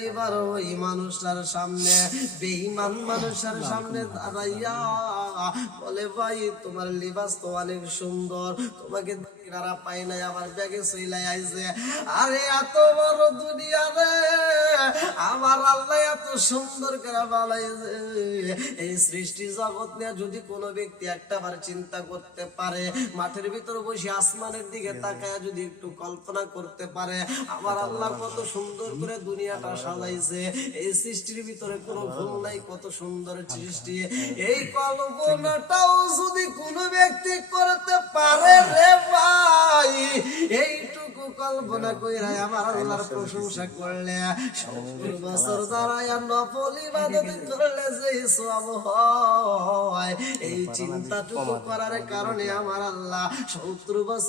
এইবার ওই মানুষটার সামনে বেঈমান মানুষের সামনে দাঁড়াইয়া বলে ভাই তোমার লিবাস তো অনেক সুন্দর তোমাকে পাই নাই আমার ব্যাগে সইলাই আইছে আরে এত বড় দুনিয়া রে আমার আল্লাহ এত সুন্দর করে বানাইছে এই সৃষ্টি জগৎ নিয়ে যদি কোনো ব্যক্তি একটা বার চিন্তা করতে পারে মাঠের ভিতর বসে আসমানের দিকে তাকায় যদি একটু কল্পনা করতে পারে আমার আল্লাহ কত সুন্দর করে দুনিয়াটা সাজাইছে। এই সৃষ্টির ভিতরে কোনো ভুল নাই কত সুন্দর সৃষ্টি। এই কল্পনাটাও যদি কোনো ব্যক্তি করতে এইটুকু কল্পনা কইরা আমার আল্লাহর প্রশংসা করলে সত্তর বছর দাঁড়ায় নফল ইবাদত করলে যে সব হয়। এই চিন্তাটুকু করার কারণে আমার আল্লাহ সত্তর বছর